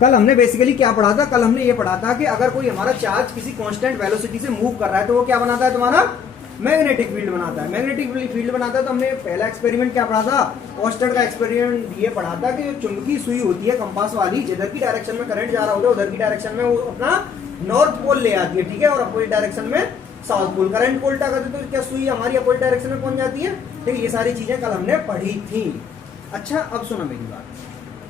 कल हमने बेसिकली क्या पढ़ा था, कल हमने ये पढ़ा था कि अगर कोई हमारा चार्ज किसी कांस्टेंट वेलोसिटी से मूव कर रहा है तो वो क्या बनाता है, तुम्हारा मैग्नेटिक फील्ड बनाता है। मैग्नेटिक फील्ड बनाता है तो हमने पहला एक्सपेरिमेंट क्या पढ़ा था, ऑस्टन का एक्सपेरिमेंट ये पढ़ा था कि जो चुंबकीय सुई होती है कंपास वाली, जिधर की डायरेक्शन में करंट जा रहा होता है उधर की डायरेक्शन में वो अपना नॉर्थ पोल ले आती है, ठीक है, और अपोजिट डायरेक्शन में साउथ पोल। करंट को उल्टा करते तो क्या सुई हमारी अपोजिट डायरेक्शन में पहुंच जाती है, ठीक है। ये सारी चीजें कल हमने पढ़ी थी। अच्छा अब सुनो मेरी बात,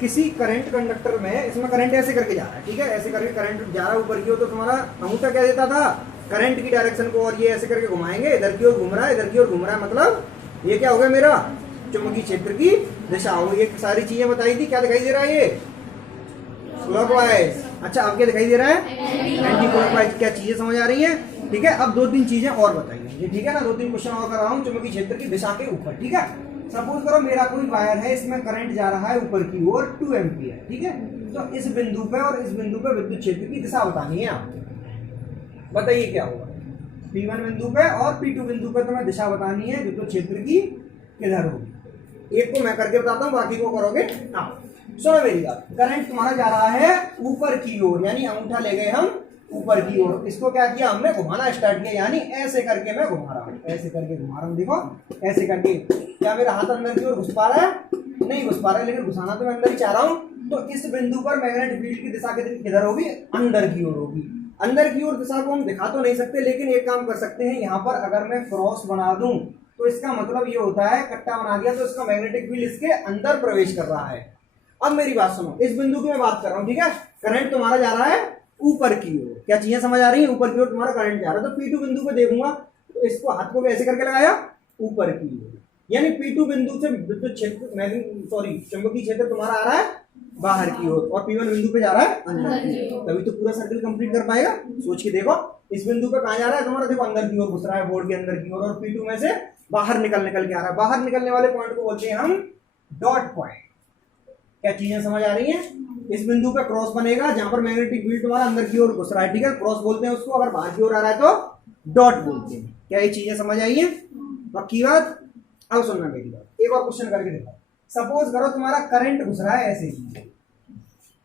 किसी करंट कंडक्टर में इसमें करंट ऐसे करके जा रहा है, ठीक है, ऐसे करके करंट जा रहा है ऊपर की ओर, तो तुम्हारा अंगूठा क्या देता था, करंट की डायरेक्शन को, और ये ऐसे करके घुमाएंगे, इधर की ओर घूम रहा है, इधर की ओर घूम रहा है, मतलब ये क्या हो गया, मेरा चुंबकीय क्षेत्र की दिशा हो। ये सारी चीजें बताई थी। क्या दिखाई दे रहा है, ये क्लॉकवाइज। अच्छा अब क्या दिखाई दे रहा है, एंटी क्लॉकवाइज। क्या चीजें समझ आ रही है, ठीक है। अब 2-3 चीजें और बताइए, ये ठीक है ना, 2-3 क्वेश्चन और कर रहा हूँ चुंबकीय क्षेत्र की दिशा के ऊपर, ठीक है। सपोज करो मेरा कोई वायर है, इसमें करंट जा रहा है ऊपर की ओर 2 एम्पीयर, ठीक है। तो इस बिंदु पे और इस बिंदु पे विद्युत क्षेत्र की दिशा बतानी है आपको। बताइए क्या होगा, P1 बिंदु पे और P2 बिंदु पे तुम्हें दिशा बतानी है विद्युत क्षेत्र की किधर होगी। एक को मैं करके बताता हूँ, बाकी को करोगे आप। सुनो मेरी बात, करंट तुम्हारा जा रहा है ऊपर की ओर, यानी अंगूठा ले गए हम ऊपर की ओर, इसको क्या किया हमने, घुमाना स्टार्ट किया, यानी ऐसे करके मैं घुमा रहा हूँ, ऐसे करके घुमा रहा हूँ, देखो ऐसे करके। क्या मेरा हाथ अंदर की ओर घुस पा रहा है, नहीं घुस पा रहा है, लेकिन घुसाना तो मैं अंदर ही चाह रहा हूँ। तो इस बिंदु पर मैग्नेटिक फील्ड की दिशा किधर होगी, अंदर की ओर होगी। अंदर की ओर दिशा को हम दिखा तो नहीं सकते, लेकिन एक काम कर सकते हैं, यहाँ पर अगर मैं क्रॉस बना दूं तो इसका मतलब ये होता है, कट्टा बना दिया तो इसका मैग्नेटिक फील्ड इसके अंदर प्रवेश कर रहा है। अब मेरी बात सुनो, इस बिंदु की मैं बात कर रहा हूँ, ठीक है। करंट तुम्हारा जा रहा है ऊपर की ओर, क्या चीजें समझ आ रही है, ऊपर की ओर तुम्हारा करंट जा रहा है। तो P2 बिंदु पे देखूंगा तो इसको हाथ को ऐसे करके लगाया ऊपर की ओर, यानी P2 बिंदु से विद्युत क्षेत्र चुंबकीय क्षेत्र तुम्हारा आ रहा है बाहर की ओर, और P1 बिंदु पे जा रहा है अंदर की ओर। तभी तो पूरा सर्कल कंप्लीट कर पाएगा। सोच के देखो, इस बिंदु पे कहां जा रहा है तुम्हारा, देखो अंदर की ओर घुस रहा है, बोर्ड के अंदर की ओर, और P2 में से बाहर निकल के आ रहा है। बाहर निकलने वाले पॉइंट को बोलते हैं हम डॉट पॉइंट। क्या चीजें समझ आ रही हैं। इस बिंदु पे क्रॉस बनेगा जहां पर मैग्नेटिक फील्ड तुम्हारा अंदर की ओर घुस रहा है, ठीक है, क्रॉस बोलते हैं उसको। अगर बाहर की ओर आ रहा है तो डॉट बोलते हैं। क्या ये चीजें समझ आई है, पक्की बात। अब सुनना मेरी बात, एक और क्वेश्चन करके देखो। सपोज करो तुम्हारा करंट घुस रहा है ऐसे ही,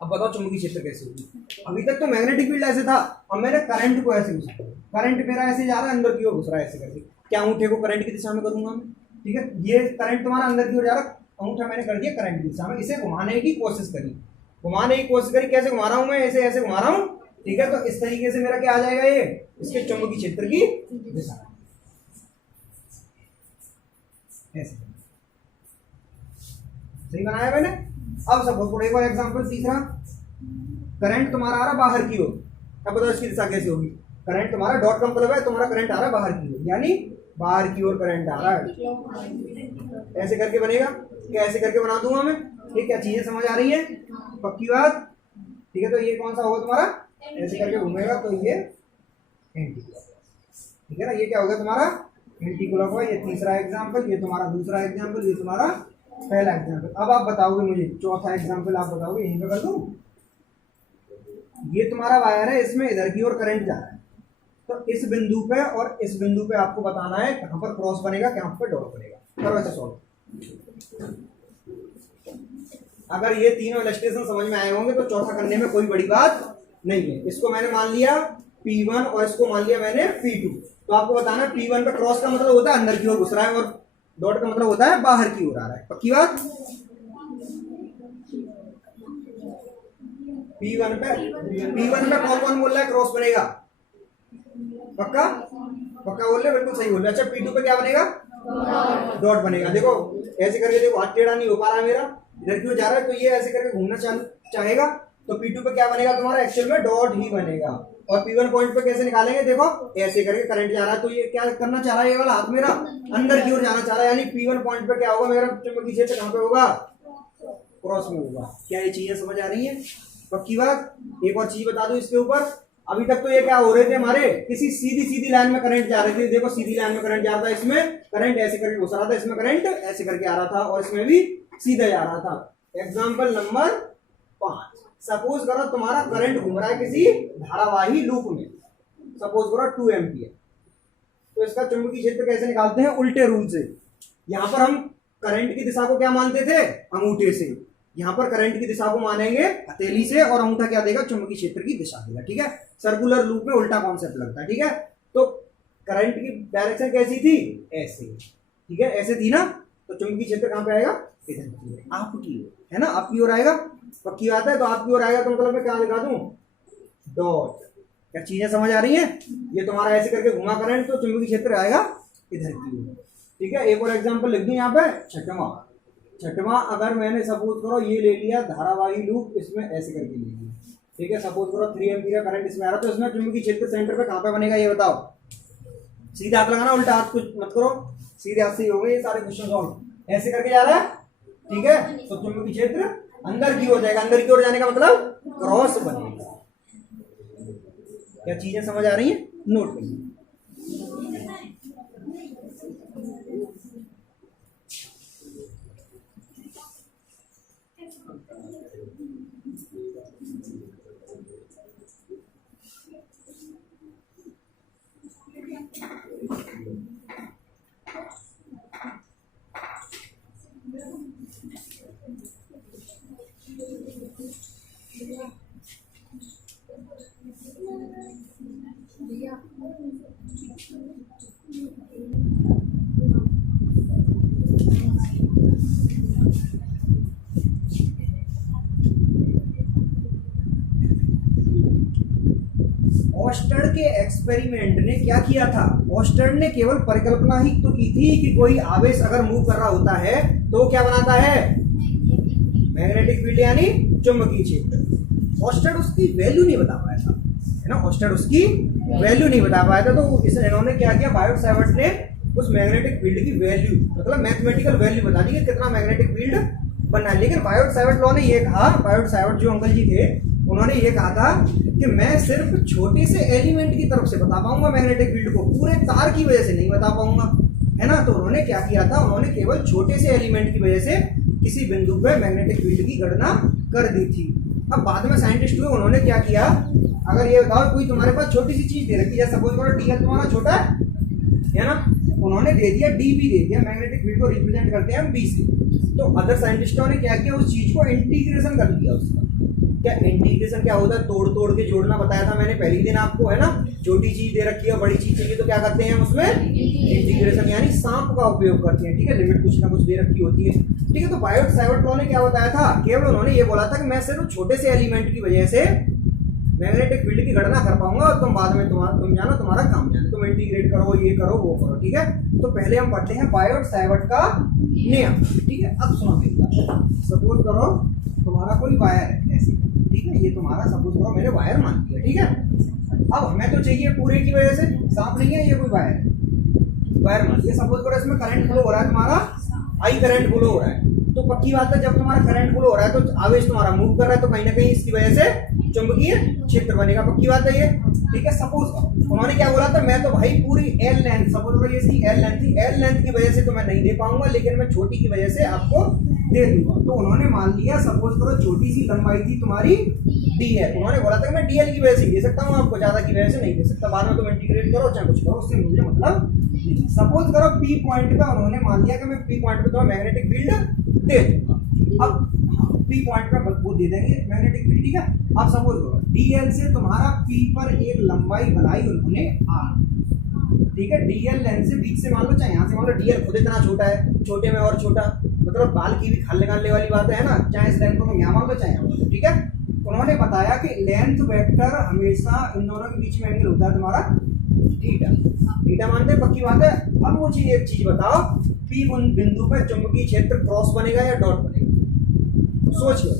अब बताओ चुंबकीय क्षेत्र कैसे होगी। अभी तक तो मैग्नेटिक फील्ड ऐसे था, अब मैंने करंट को ऐसे घुसा, करंट मेरा ऐसे जा रहा है, अंदर की ओर घुस रहा है ऐसे करके। क्या अंगूठे को करंट की दिशा में करूंगा मैं, ठीक है। ये करंट तुम्हारा अंदर की ओर जा रहा है, अंगूठा मैंने कर दिया करंट की दिशा में, इसे घुमाने की कोशिश करी, कैसे घुमा रहा हूं मैं, ऐसे ऐसे घुमा रहा हूं, ठीक है। तो इस तरीके से मेरा क्या आ जाएगा, ये इसके चुंबकीय क्षेत्र की दिशा ऐसे। सही बनाया मैंने। अब सपोज एक और एग्जांपल, तीसरा, करंट तुम्हारा आ रहा बाहर की ओर। अब बताओ इसकी दिशा कैसे होगी। करंट तुम्हारा डॉट का मतलब है तुम्हारा करंट आ रहा है बाहर की ओर, यानी बाहर की ओर करंट आ रहा है, ऐसे करके बनेगा। क्या ऐसे करके बना दूंगा मैं, ठीक। क्या चीजें समझ आ रही है, पक्की बात, ठीक है। तो ये कौन सा होगा तुम्हारा, ऐसे करके घूमेगा तो ये एंटी क्लॉकवाइज, ठीक है ना। ये क्या होगा तुम्हारा एंटी क्लॉकवाइज। ये तीसरा एग्जांपल, ये तुम्हारा दूसरा एग्जांपल, ये तुम्हारा पहला एग्जांपल। अब आप बताओगे मुझे, चौथा एग्जांपल आप बताओगे, यहीं पे कर दूं। ये तुम्हारा वायर है, इसमें इधर की ओर करंट जा रहा है, तो इस बिंदु पे और इस बिंदु पे आपको बताना है कहां पर क्रॉस बनेगा, कहां पर डॉट बनेगा। करो ऐसे सॉल्व। अगर ये तीनों इलस्ट्रेशन समझ में आए होंगे तो चौथा करने में कोई बड़ी बात नहीं है। इसको मैंने मान लिया P1 और इसको मान लिया मैंने P2। तो आपको बताना P1 पे क्रॉस का मतलब होता है अंदर की ओर घुस रहा है, और डॉट का मतलब होता है बाहर की ओर आ रहा है। पक्की बात। P1 पे कौन कौन बोल रहा है क्रॉस बनेगा, पक्का बोल रहे, बिल्कुल सही बोल रहे। अच्छा P2 पे क्या बनेगा, डॉट बनेगा। देखो ऐसे करके, देखो हाथ टेढ़ा नहीं हो पा रहा है मेरा, इधर क्यों जा रहा है, तो ये ऐसे करके घूमना चाहेगा, तो P2 पे क्या बनेगा तुम्हारा, एक्चुअल में डॉट ही बनेगा। और P1 पॉइंट पे कैसे निकालेंगे, देखो ऐसे करके करंट जा रहा है, तो ये क्या करना चाह रहा है, ये वाला हाथ मेरा अंदर की ओर जाना चाह रहा है, यानी P1 पॉइंट पे क्या होगा, मेरा चुंबकीय क्षेत्र कहां पे होगा, क्रॉस में होगा। क्या ये चीजें समझ आ रही है, पक्की बात। एक और चीज बता दो इसके ऊपर, अभी तक तो ये क्या हो रहे थे हमारे, किसी सीधी लाइन में करंट जा रहे थे। देखो सीधी लाइन में करंट जा रहा था, इसमें करंट ऐसे करके घुस रहा था, इसमें करंट ऐसे करके आ रहा था, और इसमें भी सीधा जा रहा था। एग्जाम्पल नंबर 5, सपोज करो तुम्हारा करंट घूम रहा है किसी धारावाही लूप में, सपोज करो 2 एम्पीयर। तो इसका चुंबकीय क्षेत्र कैसे निकालते हैं, उल्टे रूल से। यहां पर हम करंट की दिशा को क्या मानते थे, अंगूठे से, यहाँ पर करंट की दिशा को मानेंगे हथेली से और अंगूठा क्या देगा, चुंबकीय क्षेत्र की दिशा देगा। ठीक है, सर्कुलर लूप में उल्टा कॉन्सेप्ट लगता है। ठीक है, तो करंट की डायरेक्शन कैसी थी, ऐसे। ठीक है, ऐसे थी ना, तो चुंबकीय क्षेत्र कहाँ पे आएगा, इधर की ओर, आपकी ओर, है ना, आपकी ओर आएगा। पक्की बात है, तो आपकी ओर आएगा तो मतलब मैं क्या लिखा दूं, डॉट। क्या चीजें समझ आ रही हैं, ये तुम्हारा ऐसे करके घुमा करंट तो चुंबकीय क्षेत्र आएगा इधर की ओर। ठीक है, एक और एग्जांपल लिख दूं यहाँ पे, छठवां अगर मैंने सपोज करो ये ले लिया धारावाही लूप, इसमें ऐसे करके ले लिया। ठीक है, सपोज करो 3 एम्पीयर करंट इसमें आ रहा, तो इसमें चुंबकीय क्षेत्र सेंटर पे कहाँ पे बनेगा ये बताओ। सीधे हाथ लगाना, उल्टा हाथ कुछ मत करो, सीधे हाथ से ही हो गए ये सारे क्वेश्चन सॉल्व। ऐसे करके जा रहा है, ठीक है, तो चुंबकीय क्षेत्र अंदर की ओर जाएगा। अंदर की ओर जाने का मतलब क्रॉस बनेगा। क्या चीजें समझ आ रही हैं, नोट करिए। ऑस्टर्ड के एक्सपेरिमेंट ने क्या किया था, ऑस्टर्ड ने केवल परिकल्पना ही तो की थी कि कोई आवेश अगर मूव कर रहा होता है तो क्या बनाता है, मैग्नेटिक फील्ड यानी चुंबकीय क्षेत्र। ऑस्टर्ड उसकी वैल्यू नहीं बता पाया था, है ना, ऑस्टर्ड उसकी वैल्यू नहीं बता पाया था। तो इन्होंने क्या किया, बायोट सावर्ट ने उस मैग्नेटिक फील्ड की वैल्यू मतलब मैथमेटिकल वैल्यू बता दी कि कितना मैग्नेटिक फील्ड बनना है। लेकिन बायोट सावर्ट लॉ ने ये कहा, बायोट सावर्ट जो अंकल जी थे उन्होंने ये कहा था कि मैं सिर्फ छोटे से एलिमेंट की तरफ से बता पाऊंगा मैग्नेटिक फील्ड को, पूरे तार की वजह से नहीं बता पाऊंगा, है ना। तो उन्होंने क्या किया था, उन्होंने केवल छोटे से एलिमेंट की वजह से किसी बिंदु पे मैग्नेटिक फील्ड की गणना कर दी थी। अब बाद में साइंटिस्ट हुए, उन्होंने क्या किया, अगर ये बताओ कोई तुम्हारे पास छोटी सी चीज दे रखी है, सपोज करो डीएल तुम्हारा छोटा है ना, उन्होंने दे दिया डी भी दे दिया, मैग्नेटिक फील्ड को रिप्रेजेंट करते हैं हम बी से। तो अदर साइंटिस्टों ने क्या किया, उस चीज को इंटीग्रेशन कर दिया उसका। क्या इंटीग्रेशन क्या होता है, तोड़ तोड़ के जोड़ना बताया था मैंने पहले ही दिन आपको, है ना। छोटी चीज दे रखी है, बड़ी चीज चाहिए तो क्या करते हैं हम उसमें इंटीग्रेशन यानी सांप का उपयोग करते हैं। ठीक है, लिमिट कुछ ना कुछ दे रखी होती है। ठीक है, तो बायोट सावर्ट लॉ ने क्या बताया था, केवल उन्होंने ये बोला था कि मैं सिर्फ छोटे से एलिमेंट की वजह से मैग्नेटिक फील्ड की गणना कर पाऊंगा और तुम बाद में तुम जानो तुम्हारा काम जाने, तुम इंटीग्रेट करो, ये करो, वो करो। ठीक है, तो पहले हम पढ़ते हैं बायोट सावर्ट का नियम। ठीक है, अब सुनो मेरी बात, सपोज करो तुम्हारा कोई वायर है ऐसे, ठीक है, ये तुम्हारा सपोज करो मैंने वायर मान लिया। ठीक है, अब हमें तो चाहिए पूरे की वजह से, सांप नहीं है ये, कोई वायर मान लिया। सपोज करो इसमें करंट फ्लो हो रहा है, तुम्हारा आई करंट फ्लो हो रहा है, तो पक्की बात है जब तुम्हारा करंट फ्लो हो रहा है तो आवेश तुम्हारा मूव कर रहा है, तो कहीं ना कहीं इसकी वजह से चुंबकीय क्षेत्र बनेगा, पक्की बात है ये। ठीक है, सपोज उन्होंने क्या बोला था, मैं तो भाई पूरी एल लेंथ, सपोज करो ये इसकी एल लेंथ थी, एल लेंथ की वजह से तो मैं नहीं दे पाऊंगा, लेकिन मैं छोटी की वजह से आपको दे दूंगा। तो उन्होंने मान लिया, सपोज करो छोटी सी लंबाई थी तुम्हारी डीएल, उन्होंने बोला था कि मैं डीएल की वजह से दे सकता हूँ, आपको ज्यादा की वजह से नहीं दे सकता, बाद में तुम इंटीग्रेट करो चाहे कुछ करो, उससे मुझे मतलब। सपोज करो पी पॉइंट पे उन्होंने मान लिया कि मैं पी पॉइंट पे तो मैग्नेटिक फील्ड दे दूंगा। अब पी पॉइंट पे वो दे देंगे मैग्नेटिक फील्ड। ठीक है, अब सपोज करो डीएल से तुम्हारा पी पर एक लंबाई बनाई उन्होंने आर। ठीक है, डीएल लेंथ से बीच से मान लो, चाहे यहाँ से मान लो, डीएल खुद इतना छोटा है, छोटे में और छोटा, मतलब बाल की भी खाल निकालने वाली बात है ना, चाहे इस लेंथ को तुम यहाँ मान लो चाहे यहाँ मान लो। ठीक है, उन्होंने बताया कि लेंथ वेक्टर हमेशा इन दोनों के बीच में एंगल होता है तुम्हारा थीटा। थीटा मानते हैं, पक्की बात है। अब मुझे एक चीज बताओ, पी बिंदु पर चुंबकीय क्षेत्र क्रॉस बनेगा या डॉट बनेगा, सोच लो,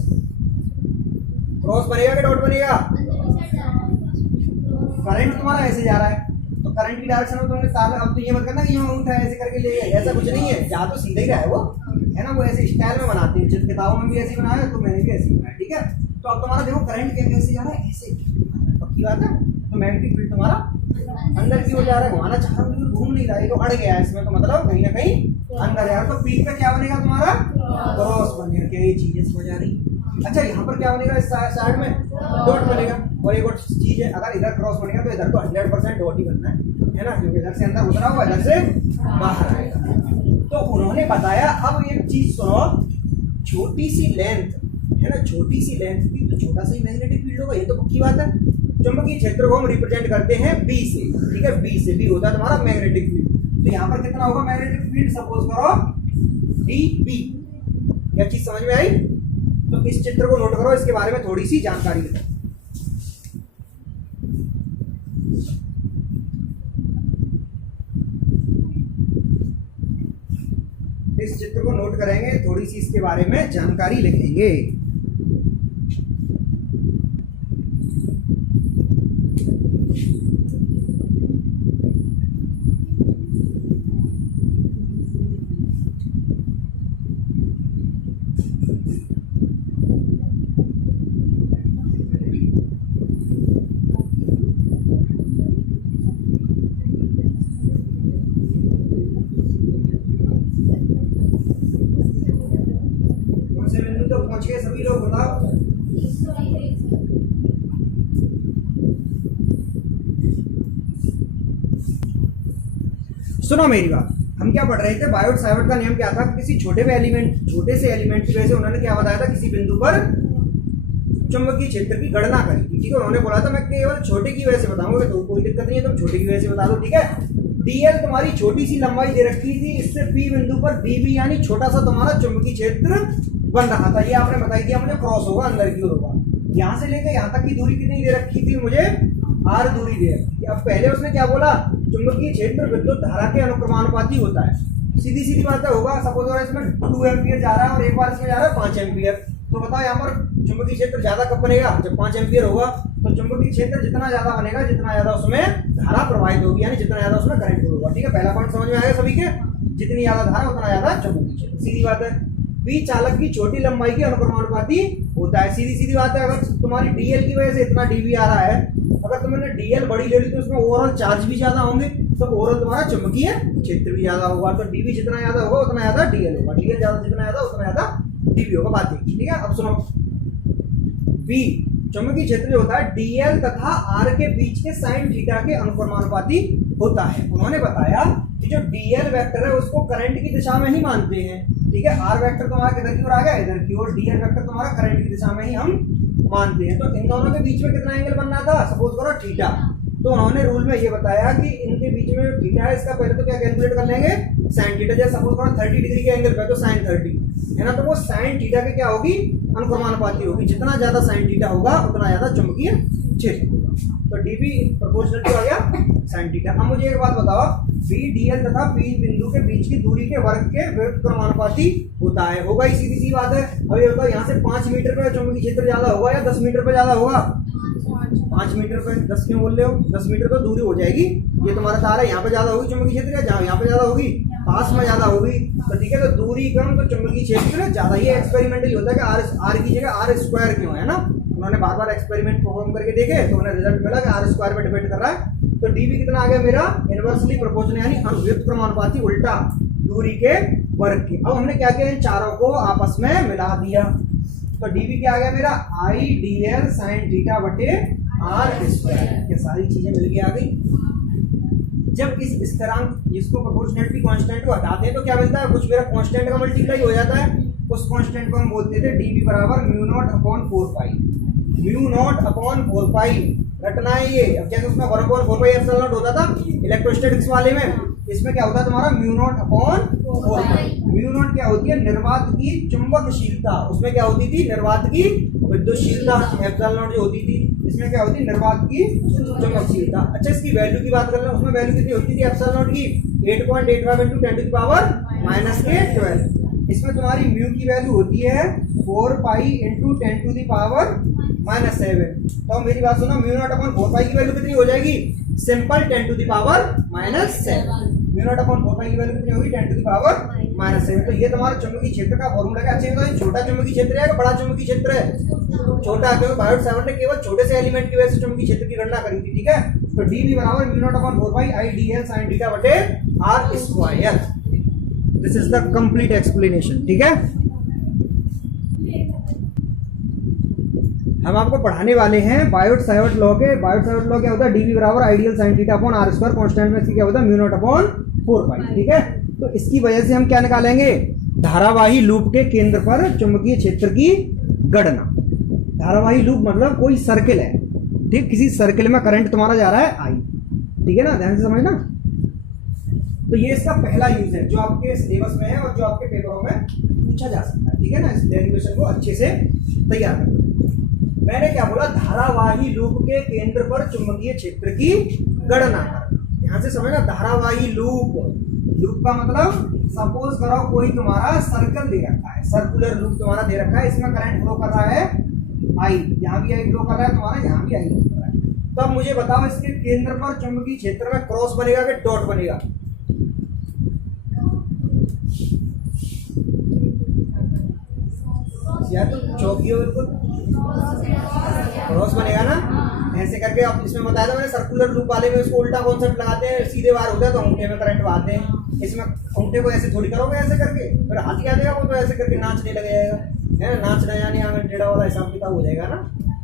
क्रॉस बनेगा कि डॉट बनेगा। करंट तुम्हारा ऐसे जा रहा है तो करंट की डायरेक्शन में तुमने तार, अब तो ये मत करना कि यहाँ उठा ऐसे करके ले गए, ऐसा कुछ नहीं है, जा तो सीधा ही रहा है वो, है ना, वो ऐसे स्टाइल में बनाते हैं, जिन किताबों में भी ऐसे बनाया तो मैंने भी ऐसे बनाया। ठीक है, तो अब तुम्हारा देखो करंट कैसे जा रहा है, ऐसे, पक्की बात है। तो मैग्नेटिक फील्ड तुम्हारा अंदर की ओर जा रहा है, घुमाना चाह रहा हूँ घूम नहीं रहा है, तो अड़ गया है इसमें, तो मतलब कहीं ना कहीं अंदर जा रहा है। तो पी पे क्या बनेगा तुम्हारा, क्रॉस बनेगा। क्या ये चीजें समझ आ रही। अच्छा, यहाँ पर क्या बनेगा, इस साइड में डॉट बनेगा। और एक और चीज है, अगर इधर क्रॉस बनेगा तो इधर तो 100% डॉट ही बनना है ना, क्योंकि इधर से अंदर उतरा हुआ, इधर से बाहर आएगा। तो उन्होंने बताया, अब एक चीज सुनो, छोटी सी लेंथ है ना, छोटी सी लेंथ की तो छोटा सा ही मैग्नेटिक फील्ड होगा, ये तो पक्की बात है। चुंबकीय क्षेत्र को हम रिप्रेजेंट करते हैं बी से, ठीक है, बी से, बी होता है तुम्हारा मैग्नेटिक फील्ड। तो यहाँ पर कितना होगा मैग्नेटिक फील्ड, सपोज करो डी बी। क्या चीज समझ में आई? तो इस चित्र को नोट करो, इसके बारे में थोड़ी सी जानकारी दो। इस चित्र को नोट करेंगे, थोड़ी सी इसके बारे में जानकारी लिखेंगे। पहुंच गए सभी लोग, बताओ। सुनो मेरी बात, हम क्या पढ़ रहे थे, बायोट सावर्ट का नियम क्या था, किसी छोटे से एलिमेंट की वजह से उन्होंने क्या बताया था, किसी बिंदु पर चुंबकीय क्षेत्र की गणना करी थी, ठीक है। उन्होंने बोला था मैं केवल छोटे की वजह से बताऊंगा, तो कोई दिक्कत नहीं है, तुम छोटे की वजह से बता दो, ठीक है। डीएल तुम्हारी छोटी सी लंबाई दे रखी थी, इससे पी बिंदु पर डीबी यानी छोटा सा तुम्हारा चुंबकीय क्षेत्र बन रहा था। ये आपने बताई दिया मुझे, क्रॉस होगा, अंदर की ओर होगा। यहाँ से लेकर यहाँ तक की दूरी कितनी दे रखी थी मुझे, आर दूरी दे रखी थी। अब पहले उसने क्या बोला, चुंबकीय क्षेत्र विद्युत धारा के अनुक्रमानुपाती होता है। सीधी सीधी बात होगा, सपोज अगर इसमें 2 एम्पियर जा रहा है और एक बार इसमें जा रहा है 5 एम्पियर, तो बताओ यहाँ पर चुंबकीय क्षेत्र ज्यादा कब बनेगा, जब 5 एम्पियर होगा। तो चुंबकीय क्षेत्र जितना ज्यादा बनेगा, जितना ज्यादा उसमें धारा प्रवाहित होगी, यानी जितना ज्यादा उसमें करंट होगा, ठीक है। पहला पॉइंट समझ में आएगा सभी के, जितनी ज्यादा धारा उतना ज्यादा चुंबकीय क्षेत्र, सीधी बात है। बी चालक की छोटी लंबाई के अनुक्रमानुपाती होता है, सीधी सीधी बात है। अगर तुम्हारी डीएल की वजह से इतना डीबी आ रहा है, अगर तुमने डीएल बड़ी ले ली तो उसमें ओवरऑल चार्ज भी ज्यादा होंगे, तो ओवरऑल तुम्हारा चुंबकीय क्षेत्र भी ज्यादा होगा। तो डीबी जितना ज्यादा होगा उतना ज्यादा डीएल होगा, डीएल ज्यादा जितना ज्यादा उतना ज्यादा डीबी होगा, बात ठीक है। अब सुनो, बी चुंबकीय क्षेत्र जो होता है डीएल तथा आर के बीच के साइन थीटा के अनुक्रमानुपाती होता है। उन्होंने बताया कि जो डीएल वेक्टर है उसको करंट की दिशा में ही मानते हैं, ठीक है। आर वेक्टर तुम्हारा किधर की ओर आ गया, इधर की ओर। डीएल वेक्टर तुम्हारा करंट की दिशा में ही हम मानते हैं। तो इन दोनों के बीच में कितना एंगल बनना था, सपोज करो थीटा। तो उन्होंने रूल में ये बताया कि इनके बीच में थीटा है, इसका पहले तो क्या कैलकुलेट कर लेंगे, साइन थीटा। जैसे सपोज करो 30 डिग्री के एंगल पे तो साइन 30 है ना, तो वो साइन थीटा के क्या होगी, अनुक्रमानुपाती होगी। जितना ज्यादा साइन थीटा होगा उतना ज्यादा चुंबकीय क्षेत्र होगा। तो डीबी प्रोपोर्शनल टू आ गया साइन थीटा। अब मुझे एक बात बताओ, बी डीएल तथा पी बिंदु के बीच की दूरी के वर्ग के अनुक्रमानुपाती होता है, होगा ही, सीधी सी बात है। अब ये बताओ, यहाँ से 5 मीटर पे चुंबकीय क्षेत्र ज्यादा होगा या 10 मीटर पे ज्यादा होगा, 5 मीटर पे। 10 क्यों बोल रहे हो, 10 मीटर तो दूरी हो जाएगी। ये तुम्हारा तार है, यहाँ पे ज्यादा होगी चुंबकीय क्षेत्र, जहाँ यहाँ पे ज्यादा होगी, पास में ज्यादा होगी, तो ठीक है। तो दूरी कम तो चुंबकीय क्षेत्र ज्यादा। ये एक्सपेरिमेंटली होता है कि आर की जगह आर स्क्वायर क्यों है ना, उन्होंने बार बार एक्सपेरिमेंट परफॉर्म करके देखे तो उन्हें रिजल्ट मिला कि आर स्क्वायर पे डिपेंड कर रहा है। तो डीबी कितना आ गया मेरा, इनवर्सली प्रोपोर्शनल यानी व्युत्क्रमानुपाती, उल्टा दूरी के वर्ग के। अब हमने क्या किया, इन चारों को आपस में मिला दिया, तो डीबी क्या आ गया मेरा, आई डी एल साइन थीटा बटे आर स्क्वायर। ये सारी चीजें मिल के आ गई। जब इस स्थिरांक जिसको प्रोपोर्शनलिटी कांस्टेंट को हटाते हैं तो क्या मिलता है, कुछ मेरा कांस्टेंट का मल्टीप्लाई हो जाता है। उस कांस्टेंट को हम बोलते थे डीबी बराबर mu not upon 4 pi, mu naught upon 4 पाई रटना है ये। अब जैसे उसमें 1/4 पाई एप्सिलॉन नॉट होता था इलेक्ट्रोस्टैटिक्स वाले में, इसमें क्या होता है तुम्हारा म्यू नॉट अपॉन 4 पाई। म्यू नॉट क्या होती है, निर्वात की चुंबकशीलता, उसमें क्या होती थी, निर्वात की विद्युतशीलता। एप्सिलॉन नॉट जो होती थी इसमें क्या होती है, निर्वात की चुंबकशीलता। अच्छा, इसकी वैल्यू की बात कर रहे हैं, उसमें वैल्यू कितनी होती थी एप्सिलॉन नॉट की, 8.85 × 10⁻⁻⁻⁰। इसमें तुम्हारी म्यू की वैल्यू होती है 4 पाई × 10⁻⁻⁷। तो मेरी बात सुनो, म्यू नॉट अपॉन 4 पाई की वैल्यू कितनी हो जाएगी, सिंपल 10⁻⁷। म्यू नॉट अपॉन 4 पाई की वैल्यू कितनी होगी, 10⁻⁷। तो ये तुम्हारा चुंबकीय क्षेत्र का फॉर्मूला है। अच्छा, तो छोटा चुंबकीय क्षेत्र है या बड़ा चुंबकीय क्षेत्र है, छोटा, क्योंकि बायोट सावर्ट ने केवल छोटे से एलिमेंट की वजह से चुंबकीय क्षेत्र की गणना करी थी, ठीक है। तो डीबी बराबर mu not upon 4 pi I D L sine theta बटे R square. This is the complete explanation, ठीक है। हम आपको पढ़ाने वाले हैं बायोट सावर्ट लॉ के। बायोट सावर्ट लॉ क्या होता है, डीबी बराबर I D L sine theta upon are square, constant में इसकी क्या होता है म्यू नॉट अपॉन 4 पाई, ठीक है। तो इसकी वजह से हम क्या निकालेंगे, धारावाही लूप के केंद्र पर चुंबकीय क्षेत्र की गणना। धारावाही लूप मतलब कोई सर्किल है, ठीक, किसी सर्किल में करंट तुम्हारा जा रहा है आई, ठीक है ना, ध्यान से समझना। तो ये इसका पहला यूज है जो आपके सिलेबस में है और जो आपके पेपरों में पूछा जा सकता है, ठीक है ना। इस डेरिवेशन को अच्छे से तैयार कर। मैंने क्या बोला, धारावाही लूप के केंद्र पर चुंबकीय क्षेत्र की गणना कर। ध्यान से समझना, धारावाही लूप, लूप का मतलब सपोज करो कोई तुम्हारा सर्कल दे रखा है, सर्कुलर लूप तुम्हारा दे रखा है, इसमें करंट फ्लो कर रहा है आई, यहाँ भी आई फ्लो कर रहा है तुम्हारा, यहाँ भी आई फ्लो कर रहा है। तो अब मुझे बताओ इसके केंद्र पर चुंबकीय क्षेत्र में क्रॉस बनेगा कि डॉट बनेगा? या तो चौकियों बिल्कुल क्रॉस बनेगा ना, ऐसे करके। अब इसमें बताया था मैंने, सर्कुलर लूप वाले में इसको उल्टा कॉन्सेप्ट लगाते हैं, सीधे वार होता है तो अंगूठे में करंट बहाते हैं। इसमें अंगूठे को ऐसे थोड़ी करोगे ऐसे करके, फिर हाथ क्या देगा वो, तो ऐसे करके नाचने लग जाएगा, है ना, नाच न जाने आंगन टेढ़ा वाला हिसाब किताब हो जाएगा ना।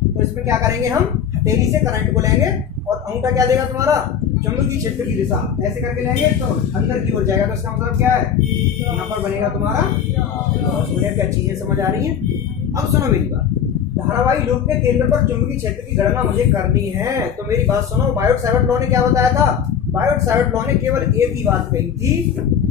तो इसमें क्या करेंगे, हम हथेली से करंट को लेंगे और अंगूठा क्या देगा तुम्हारा, चुंबकीय क्षेत्र की दिशा, ऐसे करके लेंगे तो अंदर की ओर जाएगा। तो इसका मतलब क्या है, यहाँ पर बनेगा तुम्हारा। क्या चीजें समझ आ रही हैं? अब सुनो मेरी बात, धारावाही लूप के केंद्र पर चुंबकीय क्षेत्र की गणना मुझे करनी है। तो मेरी बात सुनो, बायोट-सैवर्ट लॉ ने क्या बताया था? बायोट-सैवर्ट लॉ ने केवल एक ही बात कही थी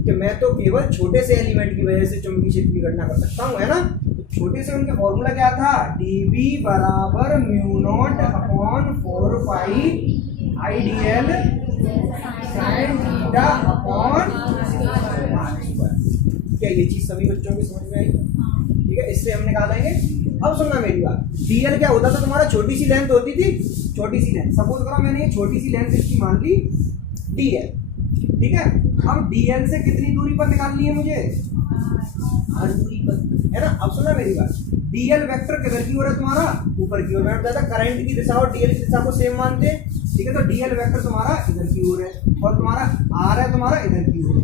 कि मैं तो केवल छोटे से एलिमेंट की वजह से चुंबकीय क्षेत्र की गणना कर सकता हूँ, है ना। तो छोटे से उनका फॉर्मूला क्या था, dv बराबर μ0 अपॉन 4 पाई IDL sin theta upon r square. क्या ये चीज सभी बच्चों की समझ में आई? ठीक है, इससे हम निकाल लेंगे। अब सुनना मेरी बात, डीएल क्या होता था तुम्हारा, छोटी सी लेंथ होती थी, छोटी सी लेंथ। सपोज करो मैंने ये छोटी सी लेंथ इसकी मान ली डीएल, ठीक है। अब डीएल से कितनी दूरी पर निकालनी है मुझे, हर दूरी पर, है ना। अब सुनना मेरी बात, डीएल वेक्टर किधर की ओर है तुम्हारा, ऊपर की ओर। मैंने बताया था करंट की दिशा और डीएल की दिशा को सेम मानते हैं, ठीक है। तो डीएल वेक्टर तुम्हारा इधर की ओर है और तुम्हारा आर है तुम्हारा इधर की ओर।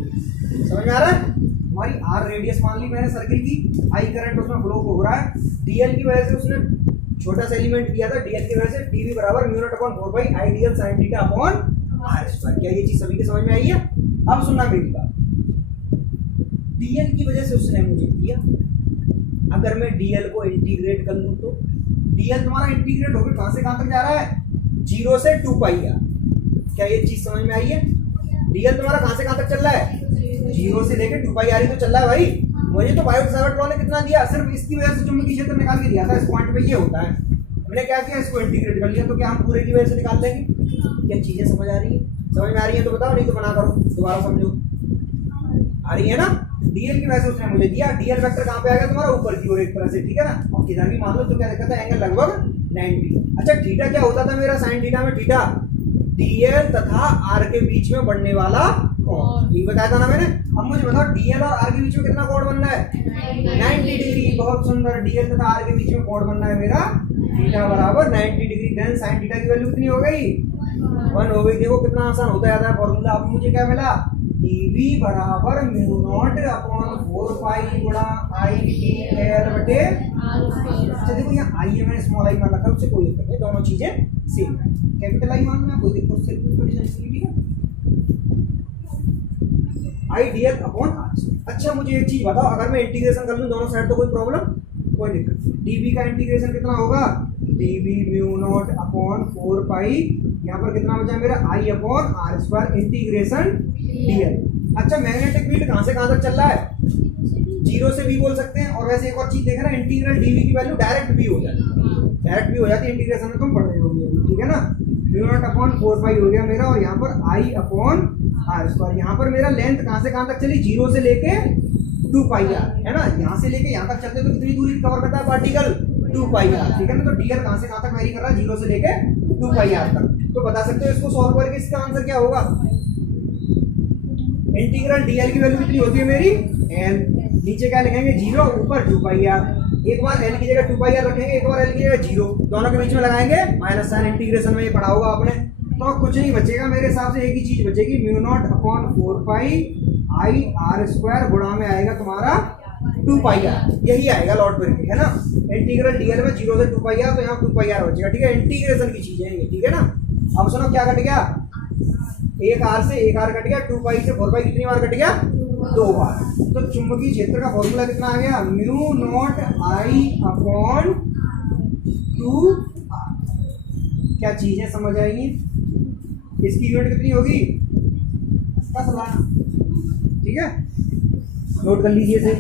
समझ में आ रहा है? हमारी आर रेडियस मान ली मैंने सर्किल की, आई करंट उसमें फ्लो हो रहा है, डीएल की वजह से उसने छोटा सा एलिमेंट दिया था, डीएल की वजह से डीवी बराबर mu not upon 4 pi IDL sin theta upon are square. क्या ये चीज सभी के समझ में आई है? अब सुनना मेरी बात, डीएल की वजह से उसने मुझे दिया, अगर मैं डीएल को इंटीग्रेट कर लूं तो डीएल तुम्हारा इंटीग्रेट होकर कहां से कहां तक जा रहा है, 0 से 2 पाई आर। क्या ये चीज समझ में आई है? डीएल तुम्हारा कहां से कहां तक चल रहा है, 0 से लेकर 2 पाई आर ही तो चल रहा है भाई। मुझे तो बायोट-सैवर्ट लॉ ने कितना दिया, सिर्फ इसकी वजह से चुंबकीय क्षेत्र निकाल के दिया था, इस पॉइंट पे ये होता है। हमने क्या किया, इसको इंटीग्रेट कर लिया, तो क्या हम पूरे की वजह से निकाल देंगे? क्या चीजें समझ आ रही है? समझ में आ रही है तो बताओ, नहीं तो बना करो, दोबारा समझो। आ रही है ना? डीएल की वजह से उसने मुझे दिया, डीएल वेक्टर कहां पे आ गया तुम्हारा, ऊपर की ओर एक तरह से, ठीक है ना। और इधर भी मान लो तो क्या दिखता है, एंगल लगभग 90। अच्छा, थीटा क्या होता था मेरा, sin थीटा में थीटा डीएल तथा आर के बीच में बढ़ने वाला कोण, ये बताया था ना मैंने। अब मुझे बताओ डीएल और आर के बीच में कितना कोण बन रहा है, 90 डिग्री। बहुत सुंदर, डीएल तथा आर के बीच में कोण बन रहा है मेरा थीटा बराबर 90 डिग्री। देन sin थीटा की वैल्यू कितनी हो गई, 1 हो गई। देखो कितना आसान होता जाता है फॉर्मूला। अब मुझे क्या मिला, dv बराबर म्यू नॉट अपॉन 4 पाई गुणा IDL बटे। अच्छा देखो यहाँ आई है, मैंने स्मॉल आई मान रखा है, उससे कोई दिक्कत नहीं, दोनों चीजें सेम है। कैपिटल आई मान में कोई दिक्कत, उससे कोई टेंशन नहीं, ठीक है। IDL upon r. अच्छा मुझे एक चीज बताओ, अगर मैं इंटीग्रेशन कर लूं दोनों साइड तो कोई प्रॉब्लम, कोई दिक्कत नहीं। dv का इंटीग्रेशन कितना होगा, dv mu not upon 4 pi, यहाँ पर कितना बचा मेरा i upon are square integration dl। अच्छा मैग्नेटिक फील्ड कहां से कहां तक चल रहा है, 0 से भी बोल सकते हैं। और वैसे एक और चीज देखना, इंटीग्रल dv की वैल्यू डायरेक्ट भी हो जाती है, डायरेक्ट भी हो जाती है इंटीग्रेशन में, तुम पढ़ रहे होंगे, ठीक है ना। म्यू नॉट अपॉन 4 पाई हो गया मेरा, और यहाँ पर i अपॉन आर स्क्वायर। यहाँ पर मेरा लेंथ कहां से कहां तक चली, 0 से लेके 2 पाई आर, है ना। यहाँ से लेके यहाँ तक चलते तो कितनी दूरी कवर करता है पार्टिकल, 2 पाई आर, ठीक है ना। तो डीएल कहां से कहां तक वेरी कर रहा है, 0 से लेके 2 पाई आर तक। तो बता सकते हो इसको सॉल्व करके इसका आंसर क्या होगा। इंटीग्रल डीएल की वैल्यू कितनी होती है मेरी, एल। नीचे क्या लिखेंगे, 0, ऊपर 2 पाई आर। एक बार एल की जगह 2 पाई आर रखेंगे, एक बार एल की जगह 0, दोनों के बीच में लगाएंगे माइनस साइन। इंटीग्रेशन में ये पढ़ा होगा आपने। तो कुछ नहीं बचेगा मेरे हिसाब से, एक ही चीज बचेगी, mu naught upon 4 pi I R square गुणा में आएगा तुम्हारा 2 पाई आर, यही आएगा लॉट करके, है ना। इंटीग्रल डीएल में 0 से 2 पाई आर, तो यहाँ 2 पाई आर बचेगा, ठीक है। इंटीग्रेशन की चीजें हैं ये, ठीक है ना। अब सुनो क्या कट गया, एक आर से एक आर कट गया, 2 पाई से 4 पाई कितनी बार कट गया, 2 बार। तो चुंबकीय क्षेत्र का फॉर्मूला कितना आ गया, mu not I upon 2r। क्या चीज है समझ आएगी। इसकी यूनिट कितनी होगी, 10 लाख। ठीक है, नोट कर लीजिए इसे।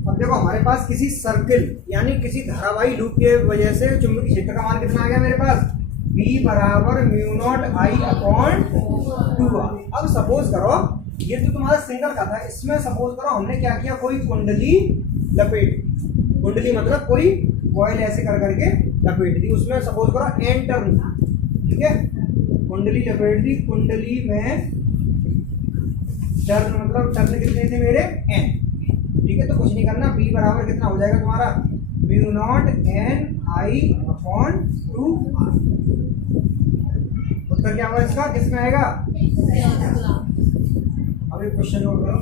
अब देखो हमारे पास किसी सर्किल यानी किसी धारावाही लूप के वजह से चुंबकीय क्षेत्र का मान कितना आ गया मेरे पास, B बराबर mu not I upon 2r। अब सपोज करो ये तो तुम्हारा सिंगल का था, इसमें सपोज करो हमने क्या किया, कोई कुंडली लपेट, कुंडली मतलब कोई कॉइल ऐसे कर करके लपेट दी, उसमें सपोज करो एन टर्न था। ठीक है, कुंडली लपेट दी, कुंडली में टर्न मतलब टर्न कितने थे मेरे, एन। ठीक है, तो कुछ नहीं करना, B बराबर कितना हो जाएगा तुम्हारा, mu naught n i upon 2r। उत्तर क्या होगा इसका, किसमें आएगा। अब एक क्वेश्चन नोट करो,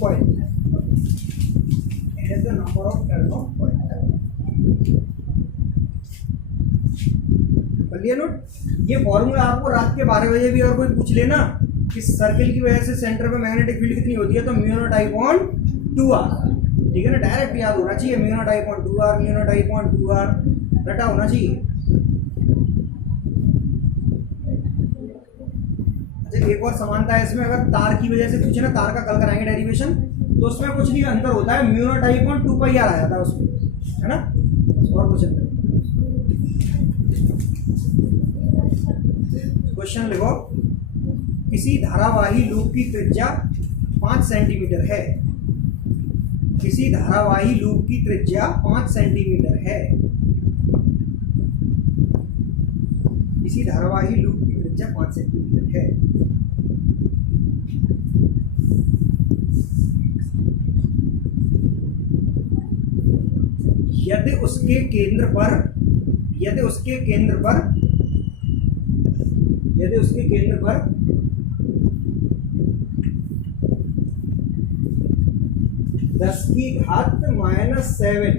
coil is the number of turn off coil. कर लिया नोट। ये फॉर्मूला आपको रात के 12 बजे भी अगर कोई पूछ लेना कि सर्किल की वजह से सेंटर पे मैग्नेटिक फील्ड कितनी होती है, तो mu not I upon 2r। ठीक है ना, डायरेक्ट याद होना चाहिए, mu not I upon 2r, mu not I upon 2r रटा होना चाहिए। अच्छा एक और समानता है इसमें, अगर तार की वजह से पूछे ना, तार का कल कराएंगे डेरिवेशन, तो उसमें कुछ नहीं अंतर होता है, mu not I upon 2πr आ जाता है उसमें, है ना, और कुछ नहीं। क्वेश्चन लिखो, किसी धारावाही लूप की त्रिज्या 5 सेंटीमीटर है, किसी धारावाही लूप की त्रिज्या 5 सेंटीमीटर है, किसी धारावाही लूप की त्रिज्या 5 सेंटीमीटर है। यदि उसके केंद्र पर 10 की घात -7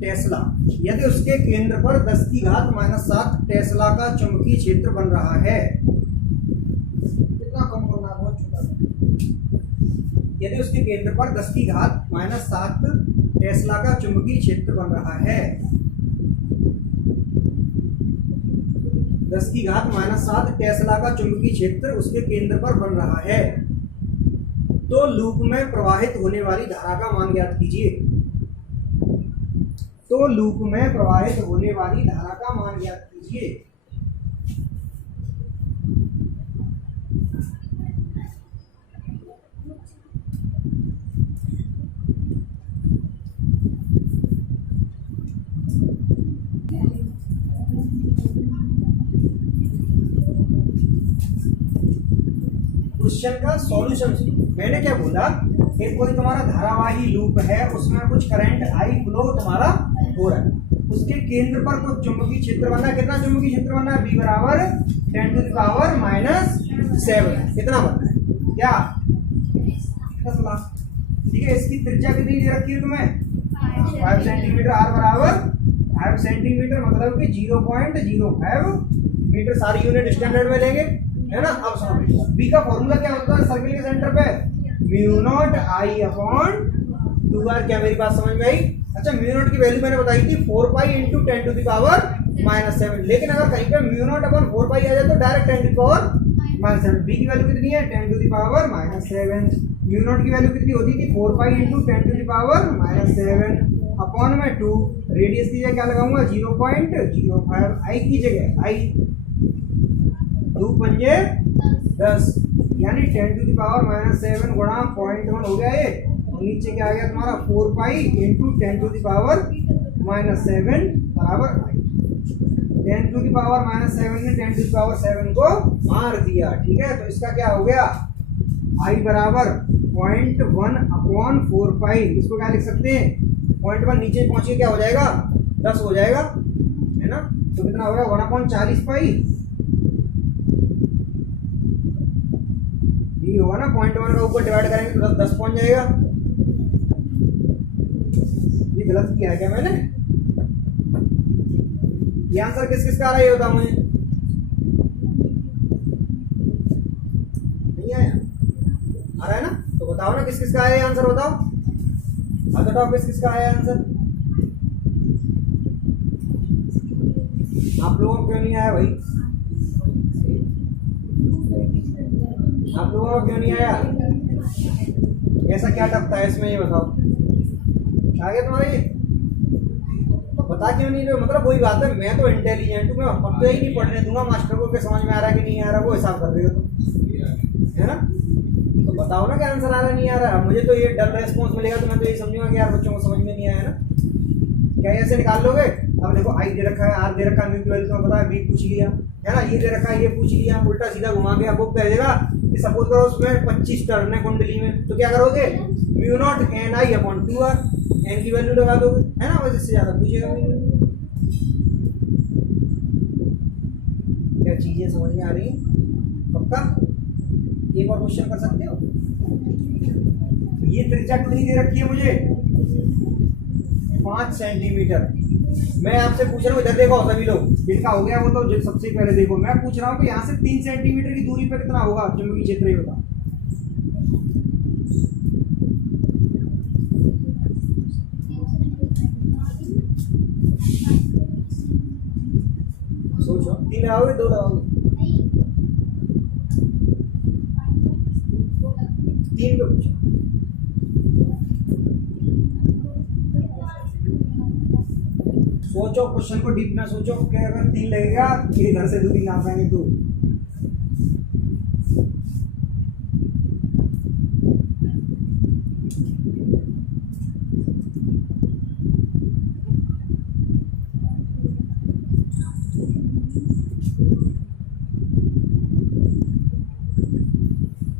टेस्ला, यदि उसके केंद्र पर 10 की घात -7 टेस्ला का चुंबकीय क्षेत्र बन रहा है, कितना कम करना, बहुत छोटा। यदि उसके केंद्र पर 10 की घात -7 टेस्ला का चुंबकीय क्षेत्र बन रहा है, 10 की घात -7 टेस्ला का चुंबकीय क्षेत्र उसके केंद्र पर बन रहा है, तो लूप में प्रवाहित होने वाली धारा का मान ज्ञात कीजिए। तो लूप में प्रवाहित होने वाली धारा का मान ज्ञात कीजिए। क्वेश्चन का सॉल्यूशन, मैंने क्या बोला, एक कोई तुम्हारा धारावाही लूप है, उसमें कुछ करंट आई फ्लो तुम्हारा हो रहा है, उसके केंद्र पर कुछ चुंबकीय क्षेत्र बनना है, कितना चुंबकीय क्षेत्र बनना है, B बराबर 10⁻⁷ कितना बनना है, क्या 10 लाख। ठीक है, इसकी त्रिज्या कितनी दे रखी है तुम्हें, 5 सेंटीमीटर, r बराबर 5 सेंटीमीटर मतलब कि 0.05 मीटर, सारी यूनिट स्टैंडर्ड में लेंगे, है ना। अब समझो B का फॉर्मूला क्या होता है सर्किल के सेंटर पे, mu not I upon 2r। क्या मेरी बात समझ में आई। अच्छा म्यू नॉट की वैल्यू मैंने बताई थी 4π × 10⁻⁷, लेकिन अगर कहीं पे म्यू नॉट अपॉन 4π आ जाए तो डायरेक्ट 10⁻⁷। B की वैल्यू कितनी है, 10⁻⁷। म्यू नॉट की वैल्यू कितनी होती थी, 4π × 10⁻⁷ अपॉन में 2। रेडियस की जगह क्या लगाऊंगा, 0.05, आई की जगह आई 2 पंजे 10, यानी 10⁻⁷ गुणा 0.1 हो गया ये, और नीचे क्या आ गया तुम्हारा 4π × 10⁻⁷ बराबर आई। 10⁻⁷ ने 10⁻⁷ को मार दिया। ठीक है, तो इसका क्या हो गया, आई बराबर 0.1/4π। इसको क्या लिख सकते हैं, 0.1 नीचे पहुंचे क्या हो जाएगा, 10 हो जाएगा, है ना। तो कितना हो गया, 1/40π ये होगा ना, 0.1 का ऊपर डिवाइड करेंगे तो 10 पहुंच जाएगा। ये गलत किया है क्या मैंने, ये आंसर किस किस का आ रहा है ये बताओ मुझे। नहीं आया? आ रहा है ना? तो बताओ ना किस किस का आया ये आंसर, बताओ। बताओ किस किस का आया आंसर। आप लोगों को क्यों नहीं आया भाई? आप लोगों को क्यों नहीं आया? ऐसा क्या टपता है इसमें ये बताओ। आ गया तुम्हारा ये? तो बता क्यों नहीं रहे? मतलब वही बात है, मैं तो इंटेलिजेंट हूँ, मैं पक्का ही नहीं पढ़ने दूंगा मास्टर को कि समझ में आ रहा है कि नहीं आ रहा, वो हिसाब कर रहे हो तुम, है ना? तो बताओ ना क्या आंसर आ रहा नहीं आ रहा। मुझे तो ये डल रेस्पॉन्स मिलेगा तो मैं तो ये समझूंगा कि यार बच्चों को समझ में नहीं आया ना। क्या ऐसे निकाल लोगे? अब देखो आई दे रखा है, आर दे रखा है, म्यू तुम्हें पता है, बी पूछ लिया है ना, ये दे रखा है, ये पूछ लिया, उल्टा सीधा घुमा के आपको कह देगा कि सपोज करो उसमें 25 टर्न है कुंडली में, तो क्या करोगे? Mu naught n i upon 2r, n की वैल्यू लगा दोगे, है ना? वैसे से ज्यादा पूछेगा भी नहीं। क्या चीजें समझ में आ रही है? पक्का एक और क्वेश्चन कर सकते हो। ये त्रिज्या कितनी दे रखी है मुझे? 5 सेंटीमीटर। मैं आपसे पूछ रहा हूँ, इधर देखो सभी लोग, जिनका हो गया वो तो सबसे पहले देखो। मैं पूछ रहा हूँ कि यहाँ से 3 सेंटीमीटर की दूरी पर कितना होगा चुंबकीय क्षेत्र, ये बताओ। सोचो, 3 लगाओगे 2 लगाओगे? 3 पे पूछो। सोचो क्वेश्चन को डीप में सोचो कि अगर 3 लगेगा ये इधर से दूरी ना पाएंगे तो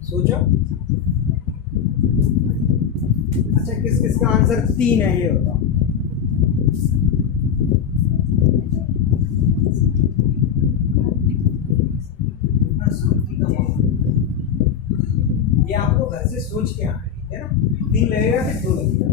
सोचो। अच्छा किस किस का आंसर 3 है ये बताओ। ये आपको घर से सोच के आना है ना। 3 लगेगा फिर 2 लगेगा।